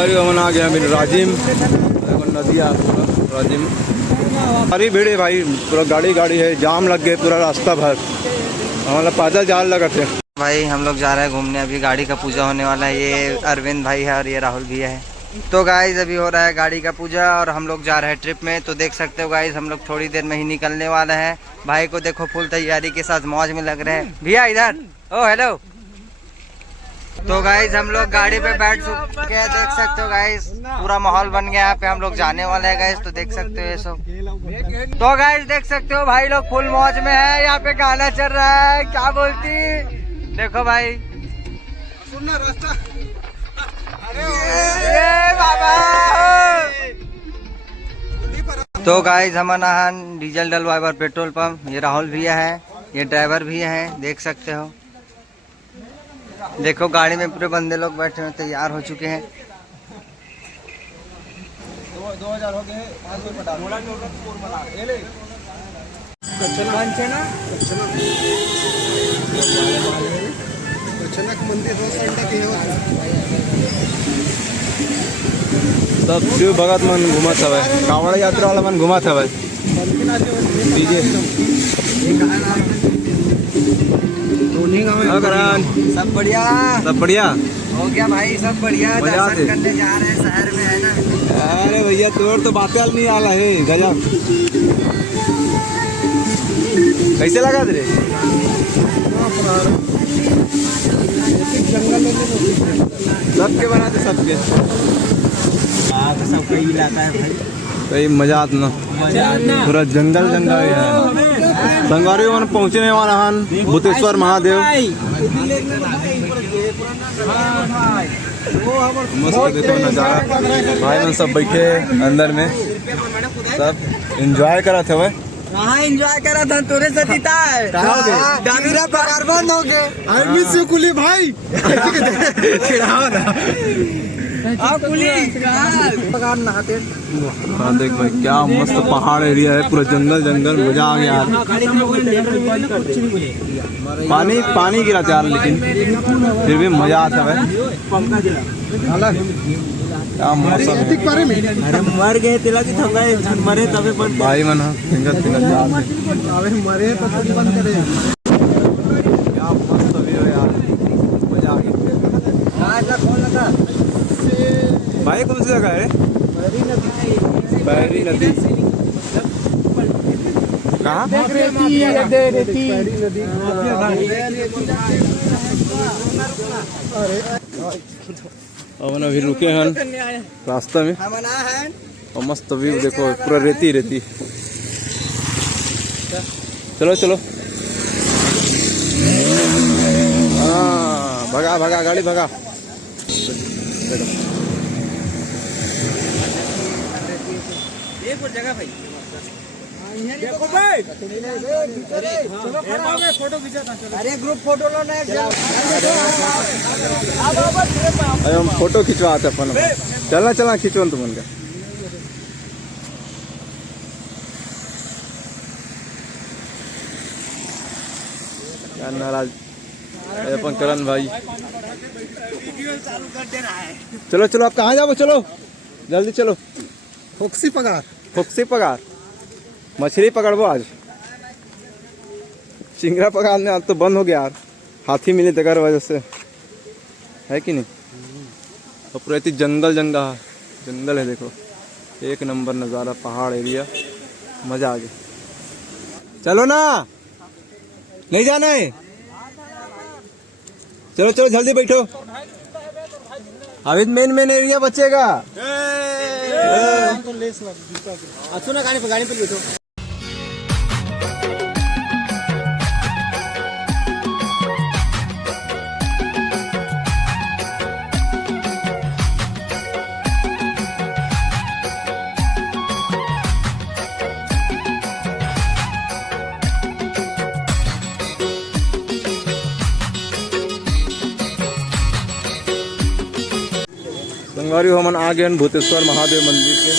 संगवारी हमन आ गया अभी राजिम नदिया राजिम। सारी भीड़ है भाई, पूरा गाड़ी गाड़ी है, जाम लग गए पूरा रास्ता भर। हमारा पैदल जाल लगा थे भाई। हम लोग जा रहे हैं घूमने, अभी गाड़ी का पूजा होने वाला है। ये अरविंद भाई है और ये राहुल भैया है। तो गाइज अभी हो रहा है गाड़ी का पूजा और हम लोग जा रहे हैं ट्रिप में। तो देख सकते हो गाइज हम लोग थोड़ी देर में ही निकलने वाले हैं। भाई को देखो फुल तैयारी के साथ मौज में लग रहे हैं। भैया इधर, ओ हेलो। तो गाइज हम लोग गाड़ी पे बैठ चुके हैं, देख सकते हो गाइज पूरा माहौल बन गया। यहाँ पे हम लोग जाने वाले हैं गाइज, तो देख सकते हो ये सब। तो गाइज देख सकते हो भाई लोग फुल मौज में है। यहाँ पे गाना चल रहा है, क्या बोलती देखो भाई, सुनना रास्ता। अरे बाबा। तो गाइज हमारा डीजल डलवाइवर पेट्रोल पंप, ये राहुल भैया है, ये ड्राइवर भी है, देख सकते हो। देखो गाड़ी में पूरे बंदे लोग बैठे हुए तैयार हो चुके हैं। 2000 हो गए। सब शिव भगत मन घूमत हवे, कावड़ यात्रा वाला मन घूमत हवे। डीजे सब बढ़िया, सब बढ़िया हो गया भाई, सब बढ़िया। दर्शन करने जा रहे हैं शहर में, है ना। अरे भैया तोर तो बातें नहीं आला है, गजब। कैसे लगा तेरे? सबके बनाते सबके, सबका इलाका है भाई। कई मजा आता ना, पूरा जंगल जंगल है। संगवारी मन पहुंचने वाला हन भूतेश्वर महादेव। मस्त देखो नजारा, भाई मन सब बैठे अंदर में, सब एंजॉय करत हवे। कहाँ एंजॉय करा था तोरे सतीता है, मेरा पगार बंद हो गए। आई मिस यू कुली भाई। खिलाओ ना पगार नहाते। हाँ देख भाई क्या मस्त पहाड़ एरिया है, पूरा जंगल जंगल, मजा आ गया यार। पानी पानी गिरा था यार, लेकिन फिर भी मजा आता है। क्या मौसम है। अरे मर गए तिला की थंगाए मरे तबे बंद भाई मन फिंगर फिंगर मरे तो थोड़ी बंद करे। क्या मस्त व्यू है यार, मजा आ गया। कौन लगा भाई कौन सी जगह है? बैरी नदी। कहाँ? अभी रुके हैं रास्ता में और मस्त व्यू देखो, पूरा रेती रेती। चलो चलो, हाँ भगा भगा गाड़ी भगा। जगह भाई देखो भाई, फोटो खींचा था। अरे ग्रुप फोटो लो ना, अरे हम फोटो खिंचवाते अपन। चलना चलना खींचो तुम उनका। क्या नाराज अपन करण भाई। चलो चलो, आप कहाँ जाओ, चलो जल्दी चलो। फोक्सी पगार, फोक्सी पगार, मछली पकड़बो आज। चिंगरा पकड़ने आज तो बंद हो गया यार, हाथी मिले तकर वजह से, है कि नहीं। और पूरा इतनी जंगल जंगल जंगल है, देखो एक नंबर नज़ारा, पहाड़ एरिया, मज़ा आ गया। चलो ना, नहीं जाना है? चलो चलो जल्दी बैठो, अभी मेन मेन एरिया बचेगा। सुना गाड़ी पर बैठो। संगवारी हमन आ गए भूतेश्वर महादेव मंदिर के।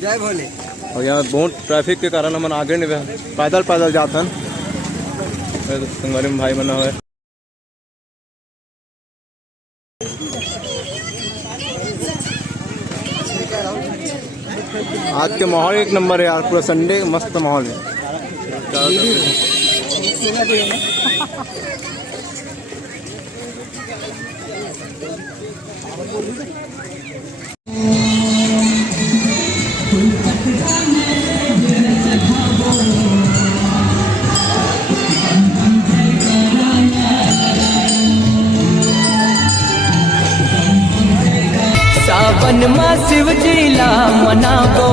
जय भोले। और यहाँ बहुत ट्रैफिक के कारण हमन आगे नहीं, पैदल पैदल जातन। संगवारी में भाई मना हुआ आज के माहौल एक नंबर है यार, पूरा संडे मस्त माहौल है। सावन मा शिव जीला मनाबो,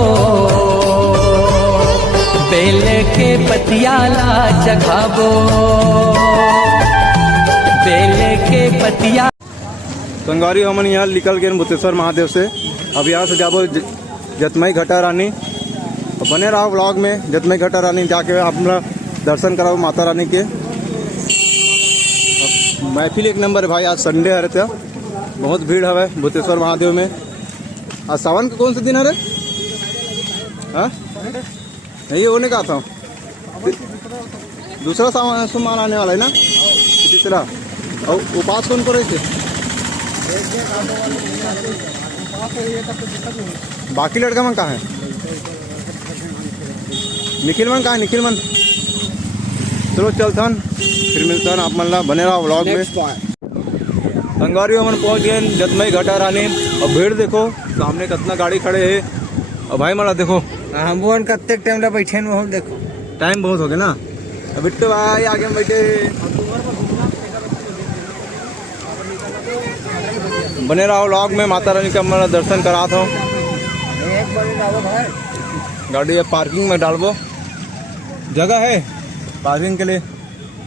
बेल के पतियाला चखाबो, बेल के पतिया। संगवारी हमन यहाँ निकल गए भूतेश्वर महादेव से। अब यहाँ से जाबो जतमई घटा रानी। तो बने रहो व्लॉग में। जतमई घटा रानी जाके अपना दर्शन कराओ माता रानी के। महफिल एक नंबर है भाई। आज संडे है रहता, बहुत भीड़ है भूतेश्वर महादेव में। आज सावन का कौन सा दिन है रे? हाँ नहीं होने का था, दूसरा सामान आने वाला है ना, तीसरा। और उपास कौन कर रहे थे? बाकी लड़का मन कहाँ है? निखिल मन कहाँ है? निखिल मन चलो चलथन, फिर मिलता आप मन ला। बने रहो व्लॉग में। संगवारी हमन पहुँच गए जतमई घटा रानी। और भीड़ देखो सामने कितना गाड़ी खड़े है। और भाई मला देखो हम कत्ते टाइम ला बैठे हो, देखो टाइम बहुत हो गया ना। अब बिट्टू भाई आगे में बैठे। बने रहो व्लॉग में। माता रानी का मैं दर्शन करा था। गाड़ी अब पार्किंग में डालबो, जगह है पार्किंग के लिए।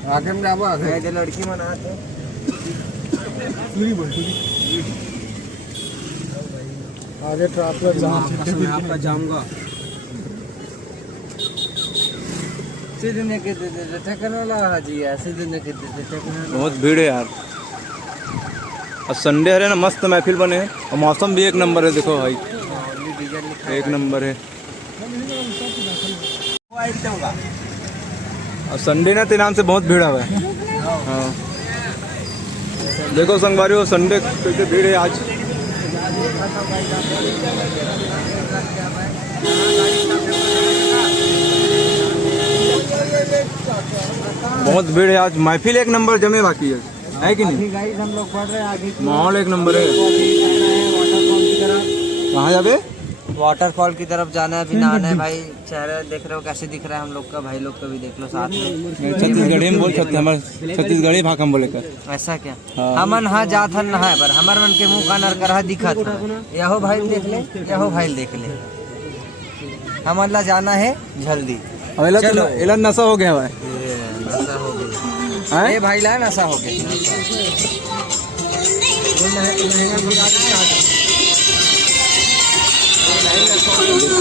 आगे में जाबो, आगे लड़की मन आते आगे ट्रैफिक जाम का सीधे के दे ठेकाना ला जी, सीधे के दे ठेकाना। बहुत भीड़ है यार। और संडे है ना, मस्त महफिल बने हैं। और मौसम भी एक नंबर है। देखो भाई एक नंबर है। और संडे ना तेरे नाम से बहुत भीड़ है। हाँ देखो संगवारी संडे कैसे भीड़ है आज। बहुत भीड़ है आज। महफिल एक नंबर जमे बाकी है कि नहीं? हम लोग पढ़ रहे हैं आगे, माहौल एक नंबर है। कहाँ जाबे? वाटरफॉल की तरफ जाना है, अभी नहाना है भाई। चेहरा देख रहे हो कैसे दिख रहा है हम लोग का, भाई लोग का भी देख लो साथ में। छत्तीसगढ़ी में बोल सकते, हमारे छत्तीसगढ़ी भाषा में बोले कर। ऐसा क्या? हमन हाँ जात हन नहा पर हमार मन के मुंह का नरकरहा दिखत है। यहो भाई देख ले, यहो भाई देख ले। हमन ला जाना है जल्दी। चलो एला नशा हो गया है। नशा हो गया ये भाई ला, नशा हो गया।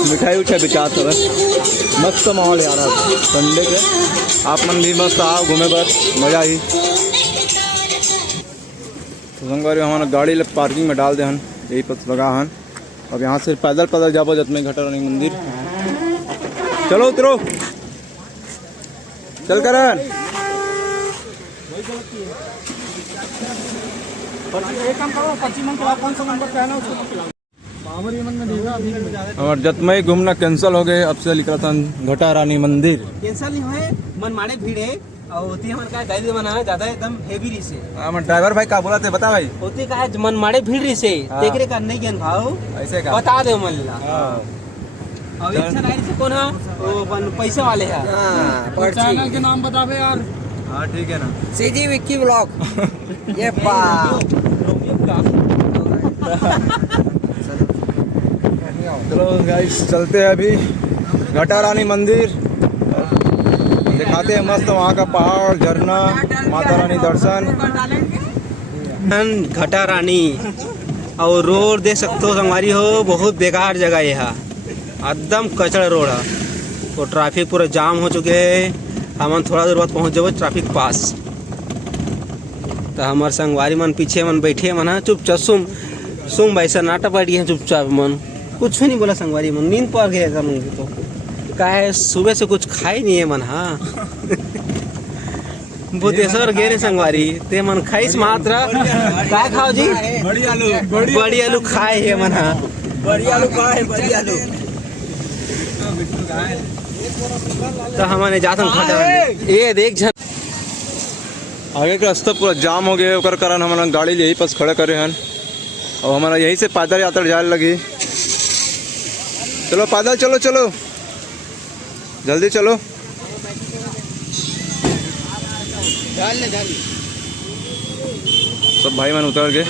मिठाई उठाई बेचा था। मस्त माहौल यार आज संडे के। आप मन भी मस्त आओ घूमे पर, मजा ही। तो संगवारी हमारा गाड़ी पार्किंग में डाल दे हन, यही पर लगा हन। अब यहाँ से पैदल पैदल जाबो जतमई घटा रानी मंदिर। चलो उतरो, चल कर। हमारे जतमई घूमना कैंसिल हो गए। अब से निकला था घटा रानी मंदिर। कैंसल नहीं हुए, मन माने भीड़ है। और होती हमारे का गाड़ी बना है ज्यादा एकदम हेवी री से। हाँ ड्राइवर भाई का बोला थे बता भाई। होती का है मन मारे भीड़ री से तेरे का नहीं ज्ञान भाव ऐसे का बता दे मन ला। और इच्छा नहीं से कौन है वो अपन पैसे वाले है। चैनल के नाम बतावे यार। हाँ ठीक है ना। CG Vicky blog. ये पा चलो गाइस चलते हैं अभी घटा रानी मंदिर। दिखाते हैं मस्त वहाँ का पहाड़, झरना, माता रानी दर्शन। घटा रानी और रोड देख सकते हो संगवारी हो, बहुत बेकार जगह है यहाँ। एकदम कचड़ा रोड है। तो ट्रैफिक पूरा जाम हो चुके हैं। हम थोड़ा देर बाद पहुँच जाओ ट्रैफिक पास। तो हमारे संगवारी मन पीछे मन बैठे मन चुपचाप सुम भाई सन्नाटा बैठ गए चुपचाप मन। कुछ नहीं बोला संगवारी मन, नींद पड़ गया तो का है सुबह से कुछ खाई नहीं है मन। हाँ भूतेश्वर गे रे संगवारी ते मन खाइस मात्र का खाओ जी? बड़ी आलू खाए है मन। हाँ बड़ी आलू का है, बड़ी आलू तो हमारे जात हम खड़ा ये देख जन आगे का रास्ता पूरा जाम हो गया ओकर कारण हमारा गाड़ी यही पास खड़ा करे हन और हमारा यहीं से पैदल यात्रा जाए लगी। चलो पैदल चलो चलो जल्दी चलो। सब भाई मन उतर गए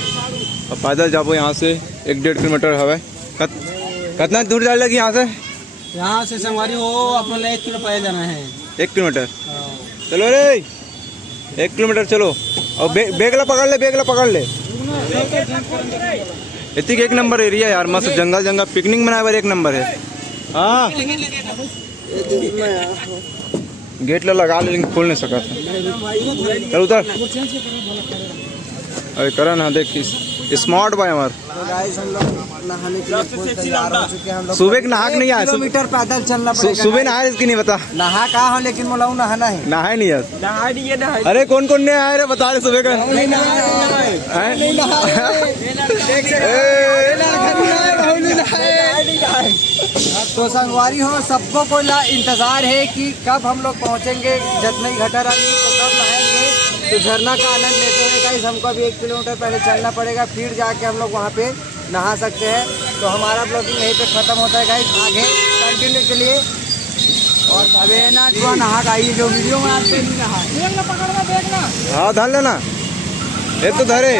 और पैदल जाबो यहाँ से 1-1.5 किलोमीटर हवे। कितना दूर जाए लगी यहाँ से? यहाँ से संगवारी हो अपने 1 किलो पैदल जाना है। 1 किलोमीटर चलो रे 1 किलोमीटर चलो और बेगला पकड़ ले। इतनी एक नंबर एरिया यार, मस्त जंगल पिकनिक मनाए बार 1 नंबर है। हाँ गेट लगा ले लेकिन खोल नहीं सका था। चल उतर अरे करा ना देख स्मार्ट भाई हमार। हम लोग नहाने के लिए तैयार हो चुके हैं। हम लोग सुबह नहा के नहीं आए, किलोमीटर पैदल चलना पड़ेगा। सुबह नहाए इसकी नहीं बता। नहा कहा हो लेकिन मोला नहाना है। नहाए नहीं यार। अरे कौन कौन नहीं आए रे बता रहे सुबह का? तो संगवारी हो सबको को इंतजार है कि कब हम लोग पहुंचेंगे जतनई घटर अभी, तो कब नहाएंगे। तो झरना का आनंद लेते हुए गाइस हमको अभी 1 किलोमीटर पहले चलना पड़ेगा, फिर जाके हम लोग वहाँ पे नहा सकते हैं। तो हमारा ब्लॉगिंग यहीं पे ख़त्म होता है गाइस, आगे कंटिन्यू के लिए। और अबे ना जो नहा का ये जो वीडियो में आपसे नहीं नहा हाँ धर लेना ये तो धरे।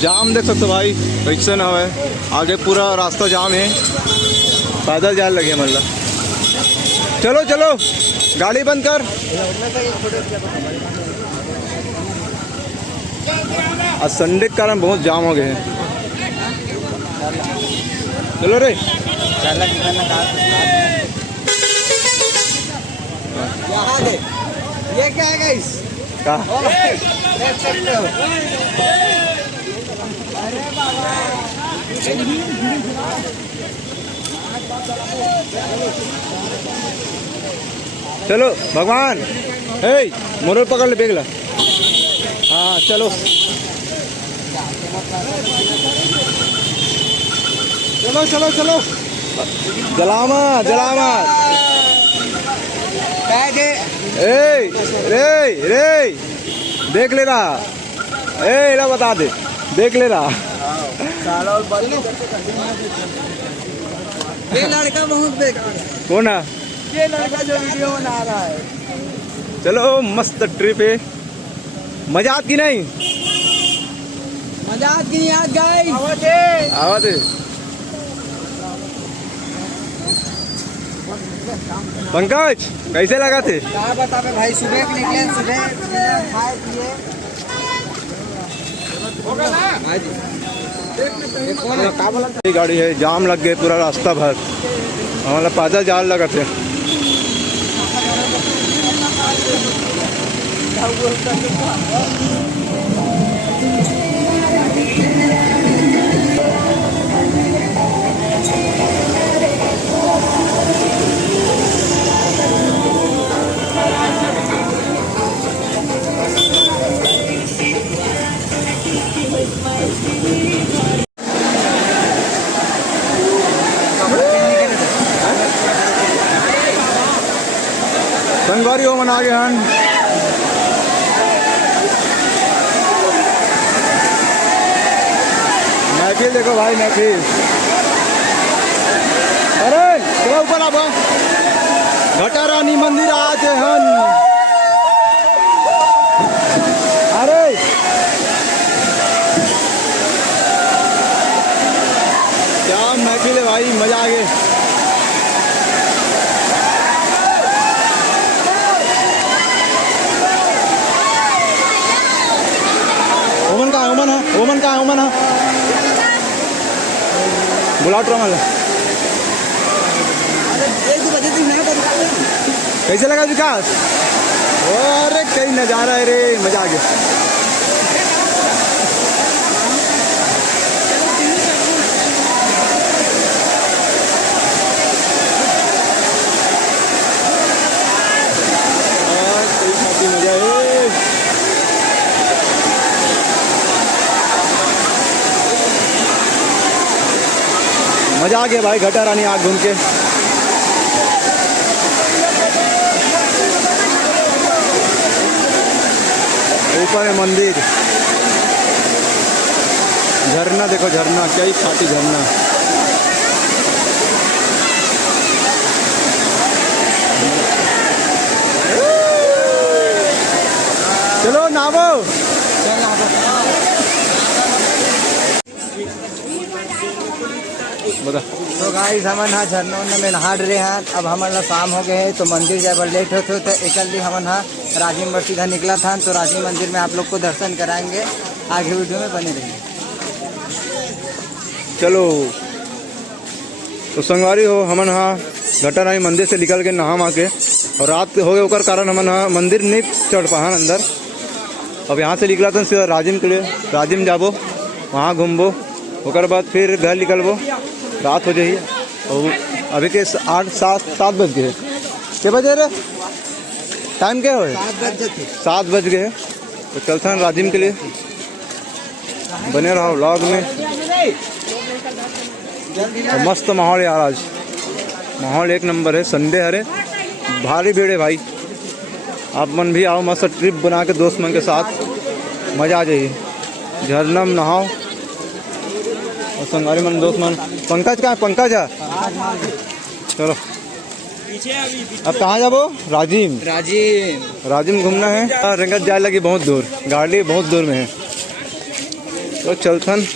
जाम देख सकते भाई कैसे ना है, आगे पूरा रास्ता जाम है, पैदल जाने लगे मतलब। चलो चलो गाड़ी बंद कर। आज संडे के कारण बहुत जाम हो गए हैं। चलो रे ये क्या है गाइस? का देख सकते हो। चलो भगवान हे मोरल पकड़ ले बेगला। हाँ चलो चलो चलो चलो जलामा ए रे रे देख ले रहा ए ला बता दे देख ले रहा। ये लड़का बहुत बेकार है। कौन है ये लड़का जो वीडियो बना रहा है। चलो मस्त ट्रिप है, मजा आती नहीं? मजा की याद गाइस। आवाज है पंकज कैसे लगा थे? क्या बतावे भाई, सुबह के निकले, सुबह खाए पिए। ये गाड़ी है, जाम लग गए पूरा रास्ता भर, हमारा पैदल जाल लगा थे। संगवारी हो मना गए हन। महफिल देखो भाई महफिल। अरे चलो ऊपर आप घटा रानी मंदिर आज हन। अरे क्या महफिल है भाई, मजा आ गया। ओमन का है बुलाट रहा। कैसे लगा विकास? अरे कई नज़ारा है रे, मजा आ गया। मजा है, मजा आ गया भाई घटा रानी आग घूम के। ऊपर है मंदिर, झरना देखो झरना, क्या ही खाटी झरना। चलो नावो। बता। तो गाइस हमन हा झरनों में नहा रहे हैं। अब हमन ला शाम हो गए है तो मंदिर जाए लेट होते तो एकल हमन हा राजीव बस सीधा निकला था। तो राजीव मंदिर में आप लोग को दर्शन कराएंगे, आगे वीडियो में बने रहिए। चलो तो संगवारी हो हमन हा घटा रानी मंदिर से निकल के नहा मा के, और रात हो गए ओकर कारण हमन हा मंदिर नहीं चढ़ पाहन अंदर। अब यहाँ से निकला था सीधा राजिम के लिए, राजिम जाबो, वहाँ घूमबो, ओकर बाद फिर घर निकलबो, रात हो जाइए। और अभी के 7 बज गए। क्या बजे रे टाइम क्या हो? 7 बज गए। तो चलते हैं राजिम के लिए, बने रहो व्लॉग में। तो मस्त माहौल है यार, आज माहौल एक नंबर है। संडे हरे भारी भीड़ है भाई। आप मन भी आओ, मस्त ट्रिप बना के दोस्त मन के साथ, मज़ा आ जाइए। झरना में नहाओ और संगारी मन दोस्त मन। पंकज कहाँ है? पंकज है। चलो अब कहाँ जाबो? राजिम। राजिम घूमना है। रंगत जाए लगी बहुत दूर, गाड़ी बहुत दूर में है। तो चलथन